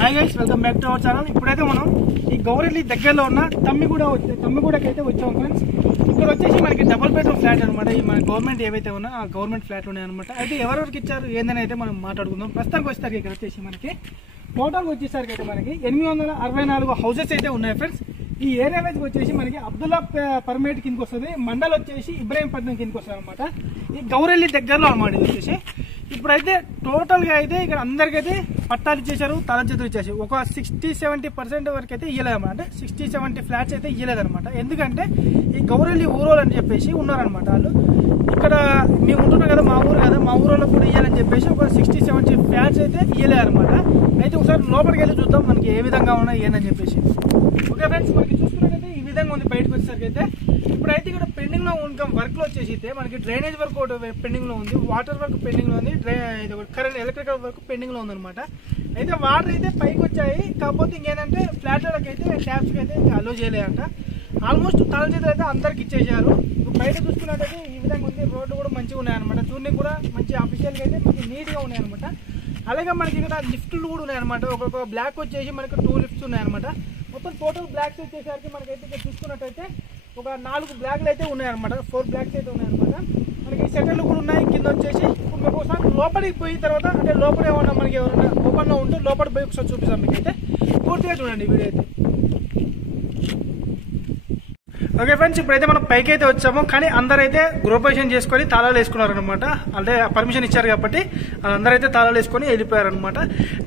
Hi guys, welcome back to our channel. ఇప్పుడైతే మనం ఈ గౌరెల్లి దగ్గరలో ఉన్న తమ్మిగూడకి అయితే వచ్చాం ఫ్రెండ్స్. ఇక్కడ వచ్చేసి మనకి డబుల్ బెడ్రూమ్ ఫ్లాట్ అనమాట. ఈ మన గవర్నమెంట్ ఏవైతే ఉన్నా ఆ గవర్నమెంట్ ఫ్లాట్ ఉన్నాయి అనమాట. అయితే ఎవరెవరికి ఇచ్చారు ఏందని అయితే మనం మాట్లాడుకుందాం. ప్రస్తుతానికి వచ్చేసరికి ఇక్కడ వచ్చేసి మనకి టోటల్ వచ్చేసరికి అయితే మనకి 864 హౌసెస్ అయితే ఉన్నాయి ఫ్రెండ్స్. ఈ ఏరియా వైజ్ వచ్చేసి మనకి అబ్దుల్లా పర్మేట్ కిందకి వస్తుంది, మండల్ వచ్చేసి ఇబ్రాహీంపట్నం కిందకి వస్తుంది అనమాట. ఈ గౌరెల్లి దగ్గరలో అనమాట ఇది వచ్చేసి. ఇప్పుడైతే టోటల్ గా అయితే ఇక్కడ అందరికైతే పట్టాలు ఇచ్చేసారు, తల చేతులు ఇచ్చేసారు. ఒక 60-70% వరకు అయితే ఇయ్యలేదన్నమాట. అంటే 60-70 ఫ్లాట్స్ అయితే ఇయ్యలేదన్నమాట. ఎందుకంటే ఈ గౌరెల్లి ఊరోళ్ళు అని చెప్పేసి ఉన్నారనమాట. వాళ్ళు ఇక్కడ మేము ఉంటున్నాం కదా, మా ఊరు కదా, మా ఊరోళ్ళకి కూడా ఇయ్యాలని చెప్పేసి ఒక 60-70 ఫ్లాట్స్ అయితే ఇయ్యలేదన్నమాట. అయితే ఒకసారి లోపలికి వెళ్ళి చూద్దాం మనకి ఏ విధంగా ఉన్నాయి ఏందని చెప్పేసి. ఓకే ఫ్రెండ్స్, మనకి చూసుకున్నట్టయితే ఈ విధంగా ఉంది బయటకు వచ్చేసరికి అయితే. ఇప్పుడైతే ఇక్కడ పెండింగ్ లో ఉన్న వర్క్ లో వచ్చేసి అయితే మనకి డ్రైనేజ్ వర్క్ ఒకటి పెండింగ్ లో ఉంది, వాటర్ వర్క్ పెండింగ్ లో ఉంది, కరెంట్ ఎలక్ట్రికల్ వర్క్ పెండింగ్ లో ఉంది అనమాట. అయితే వాటర్ అయితే పైకి వచ్చాయి, కాకపోతే ఇంకేంటంటే ఫ్లాట్లకు అయితే ట్యాప్స్ కి అయితే అలో చేయలేదంట. ఆల్మోస్ట్ తల చేతులు అయితే అందరికి ఇచ్చేసారు. బయట చూసుకున్నట్టయితే ఈ విధంగా ఉంది, రోడ్డు కూడా మంచిగా ఉన్నాయన్నమాట. చూడడానికి కూడా మంచి అఫీషియల్ గా అయితే మంచి నీట్ గా ఉన్నాయన్నమాట. అలాగే మనకి ఇక్కడ లిఫ్ట్లు కూడా ఉన్నాయన్నమాట. ఒక్కొక్క బ్లాక్ వచ్చేసి మనకి 2 లిఫ్ట్స్ ఉన్నాయన్నమాట. మొత్తం టోటల్ బ్లాక్స్ వచ్చేసరికి మనకైతే ఇక్కడ చూసుకున్నట్టయితే ఒక 4 బ్లాక్లు అయితే ఉన్నాయన్నమాట. 4 బ్లాక్స్ అయితే ఉన్నాయన్నమాట. మనకి సెటర్లు కూడా ఉన్నాయి. కింద వచ్చేసి ఇప్పుడు మీకు ఒకసారి లోపలికి పోయిన తర్వాత అంటే లోపల ఏమన్నా మనకి ఎవరైనా ఓపెన్ లో ఉంటే లోపలికి పోయి ఒకసారి చూపిస్తాం మీకు. అయితే పూర్తిగా చూడండి వీడియో అయితే. ఓకే ఫ్రెండ్స్, ఇప్పుడైతే మనం పైకి అయితే వచ్చాము, కానీ అందరైతే గృహప్రవేశం చేసుకొని తాళాలు వేసుకున్నారనమాట. అంటే పర్మిషన్ ఇచ్చారు కాబట్టి అందరైతే తాళాలు వేసుకొని వెళ్ళిపోయారనమాట.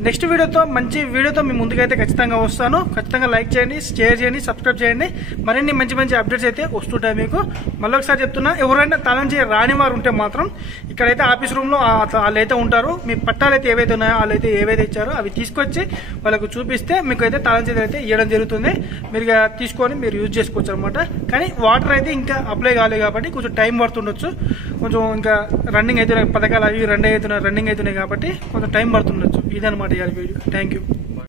నెక్స్ట్ వీడియోతో మంచి వీడియోతో మీ ముందుకైతే ఖచ్చితంగా వస్తాను. ఖచ్చితంగా లైక్ చేయండి, షేర్ చేయండి, సబ్స్క్రైబ్ చేయండి. మరిన్ని మంచి మంచి అప్డేట్స్ అయితే వస్తుంటాయి మీకు. మళ్ళీ ఒకసారి చెప్తున్నా, ఎవరైనా తాళం చేయ రాని వారు ఉంటే మాత్రం ఇక్కడైతే ఆఫీస్ రూమ్ లో వాళ్ళు అయితే ఉంటారు. మీ పట్టాలు అయితే ఏవైతే ఉన్నాయో వాళ్ళైతే ఏవైతే ఇచ్చారో అవి తీసుకొచ్చి వాళ్ళకు చూపిస్తే మీకు అయితే తాళం చేతి అయితే ఇవ్వడం జరుగుతుంది. మీరు తీసుకొని మీరు యూజ్ చేసుకోవచ్చు అనమాట. కానీ వాటర్ అయితే ఇంకా అప్లై కాలేదు కాబట్టి కొంచెం టైం పడుతుండొచ్చు. కొంచెం ఇంకా రన్నింగ్ అవుతున్నాయి, పథకాలు అవి రన్నింగ్ అవుతున్నాయి కాబట్టి కొంచెం టైం పడుతుండొచ్చు. ఇదనమాట ఇవాళ వీడియో. Thank you.